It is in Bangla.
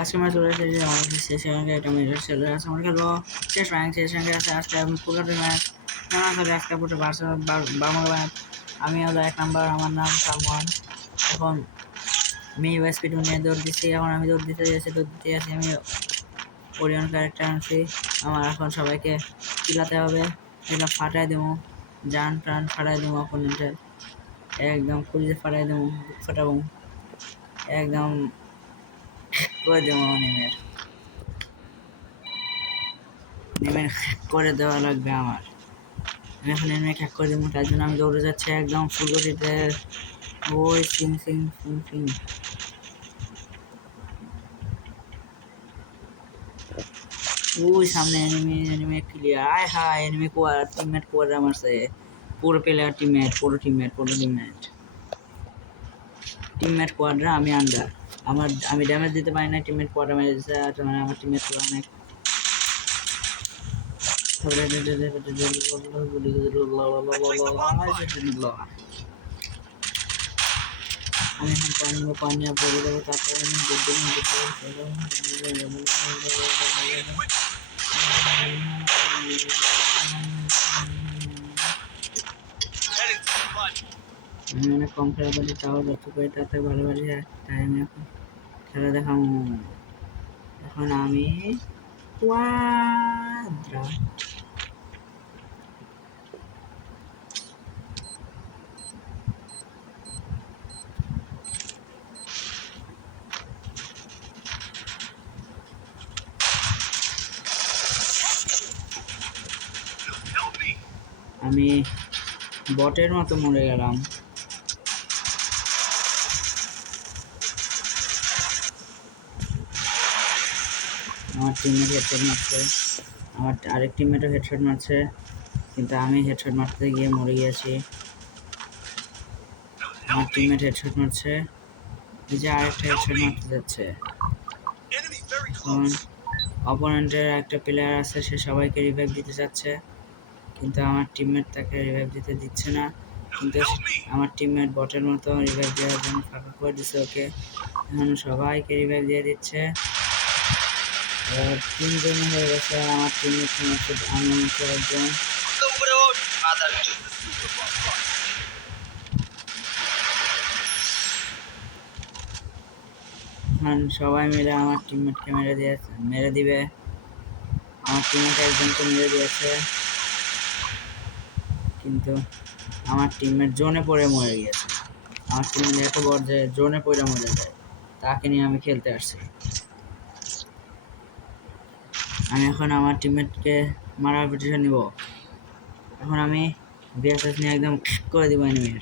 আজকে আমরা চলে এসেছি আমাদের শেষ র্যাঙ্কে একটা মেজর চলে আসছে। আমরা খেলবো শেষ র্যাঙ্কে আছে আজকে পুরোটা ম্যাচ নানা করে একটা পুরো বার্মা ম্যাচ। আমি হলো 1 নাম্বার, আমার নাম সালমান। এখন আমি ইউএসপি নিয়ে দৌড় দিচ্ছি। এখন আমি দৌড় দিতে আছি আমি ওরিয়ন ক্যারেক্টার আনছি। আমার এখন সবাইকে চিলাতে হবে, এটা ফাটাই দেবো, জান প্রাণ ফাটাই দেবো, অপোনেন্টের একদম খুঁজে ফাটাই দেবো, ফাটাবো একদম করে দেবো। নেমের করে দেওয়া লাগবে আমার। আমি এখন নেমে হ্যাক করে দেবো, তার জন্য আমি দৌড়ে যাচ্ছি একদম ফুল গতিতে। ওই সিং সিং সিং সিং ওই সামনে এনিমি ক্লিয়ার। আয় হায়, এনিমি কোয়ার টিমমেট কোয়ার মারছে। পুরো প্লেয়ার টিমমেট কোয়াডরা, আমি আন্ডার। আমি ড্যামেজ দিতে পারি না, টিমমেট কোয়াডরা মেরে দিচ্ছে। মানে আমার টিমমেট অনেক আমি এখন পানিয়া বলে দেবো, তারপরে আমি অনেক কম খেলা পারি, তাও যত পারি তাতে ভালো পারি। তাই আমি এখন খেলা দেখাবো। এখন আমি কোয়াদ্রা আমি বটের মতো মরে গেলাম। আমার টিমমেট হেডশট মারছে, আমার আরেক টিমমেটও হেডশট মারছে, কিন্তু আমি হেডশট মারতে গিয়ে মরে গিয়েছি। আমার টিমমেট হেডশট মারছে, এই যে আরেকটা হেডশট মারতে যাচ্ছে। এখন অপোনেন্টের একটা প্লেয়ার আছে, সে সবাইকে রিভাইভ দিতে চাচ্ছে, কিন্তু আমার টিমমেট তাকে রিভাইভ দিতে দিচ্ছে না। কিন্তু আমার টিমমেট বটের মতো রিভাইভ দেওয়ার জন্য ফাঁকা করে দিচ্ছে ওকে। এখন সবাইকে রিভাইভ দিয়ে দিচ্ছে। 3 জন হয়ে গেছে, আমার টিমমেট আমি একজন। সবাই মিলে আমার টিমমেটকে মেরে দিবে। আমার টিমমেট একজনকে মেরে দিয়েছে, কিন্তু আমার টিমমেট জোনে পড়ে মরে গিয়েছে। আমার টিমমেট এত বড় যে জোনে পড়ে মরে যায়, তাকে নিয়ে আমি খেলতে আসছি। আমি এখন আমার টিমমেটকে মারার পজিশন নিব। এখন আমি বিএসএস নিয়ে একদম করে দিব এনিমির।